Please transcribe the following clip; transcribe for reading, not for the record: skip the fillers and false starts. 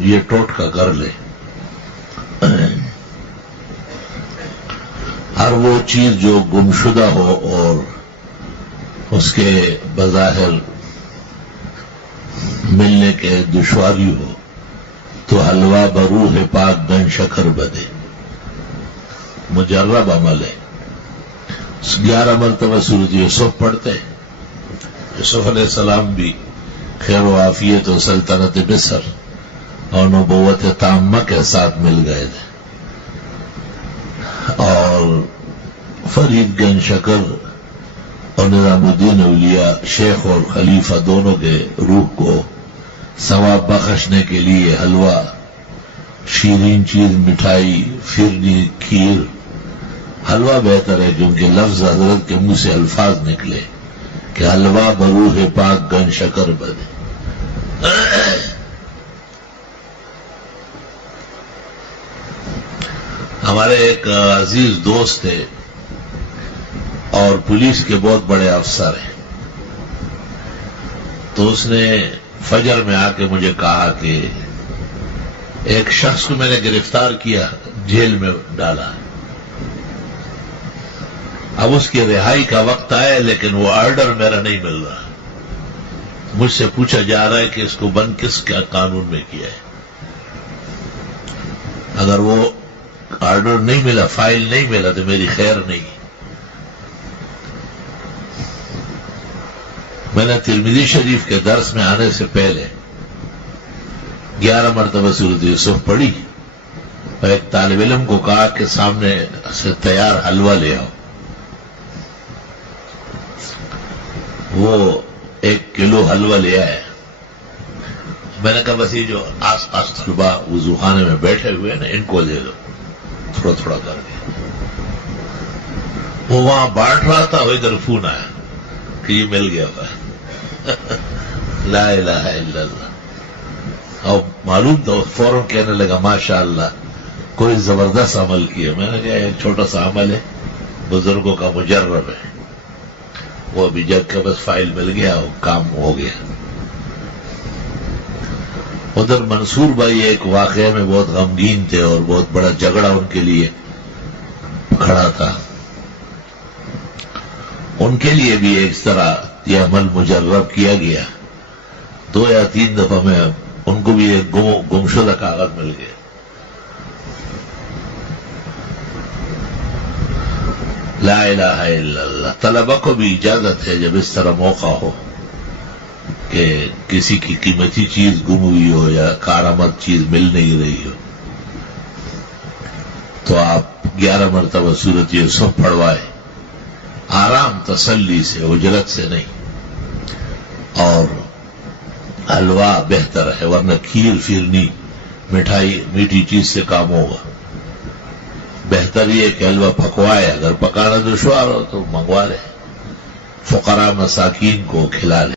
یہ ٹوٹکا کر لے. ہر وہ چیز جو گمشدہ ہو اور اس کے بظاہر ملنے کے دشواری ہو تو حلوہ بروح پاک گن شکر بدے. مجرب عمل ہے. 11 مرتبہ سورۃ یوسف پڑھتے. یوسف علیہ السلام بھی خیر و عافیت و سلطنت مصر اور نبوت تامہ کے ساتھ مل گئے تھے، اور فرید گن شکر اور نظام الدین اولیاء شیخ اور خلیفہ دونوں کے روح کو ثواب بخشنے کے لیے حلوہ، شیرین چیز، مٹھائی، فرنی، کھیر. حلوہ بہتر ہے کیونکہ لفظ حضرت کے منہ سے الفاظ نکلے کہ حلوہ بروح پاک گن شکر بدے. ہمارے ایک عزیز دوست تھے اور پولیس کے بہت بڑے افسر ہیں، تو اس نے فجر میں آ کے مجھے کہا کہ ایک شخص کو میں نے گرفتار کیا، جیل میں ڈالا، اب اس کی رہائی کا وقت آیا لیکن وہ آرڈر میرا نہیں مل رہا. مجھ سے پوچھا جا رہا ہے کہ اس کو بند کس کا قانون میں کیا ہے. اگر وہ آرڈر نہیں ملا، فائل نہیں ملا تو میری خیر نہیں. میں نے ترمذی شریف کے درس میں آنے سے پہلے 11 مرتبہ سورۃ یوسف پڑھی اور ایک طالب علم کو کہا کہ سامنے سے تیار حلوہ لے آؤ. وہ 1 کلو حلوہ لے آئے. میں نے کہا بس یہ جو آس پاس طلبا وضو خانے میں بیٹھے ہوئے نا، ان کو دے دو تھوڑا تھوڑا کر کے. وہ وہاں بانٹ رہا تھا، وہ ادھر فون آیا کہ یہ مل گیا ہوا ہے. لا الہ الا اللہ. اور معلوم تھا، فوراً کہنے لگا ماشاء اللہ کوئی زبردست عمل کیا. میں نے کہا ایک چھوٹا سا عمل ہے، بزرگوں کا مجرب ہے. وہ ابھی جگ کے بس فائل مل گیا، وہ کام ہو گیا. ادھر منصور بھائی ایک واقعے میں بہت غمگین تھے اور بہت بڑا جھگڑا ان کے لیے کھڑا تھا. ان کے لیے بھی ایک طرح یہ عمل مجرب کیا گیا. 2 یا 3 دفعہ میں ان کو بھی ایک گمشدہ کاغذ مل گیا. لا الہ الا اللہ. طلبہ کو بھی اجازت ہے جب اس طرح موقع ہو کہ کسی کی قیمتی چیز گم ہوئی ہو یا کارآمد چیز مل نہیں رہی ہو، تو آپ 11 مرتبہ سورۃ یوسف پڑھوائے، آرام تسلی سے، اجرت سے نہیں. اور حلوہ بہتر ہے، ورنہ کھیر، فرنی، مٹھائی، میٹھی چیز سے کام ہوگا. بہتر یہ کہ حلوہ پکوائے، اگر پکانا دشوار ہو تو منگوا لے، فقراء مساکین کو کھلا لے.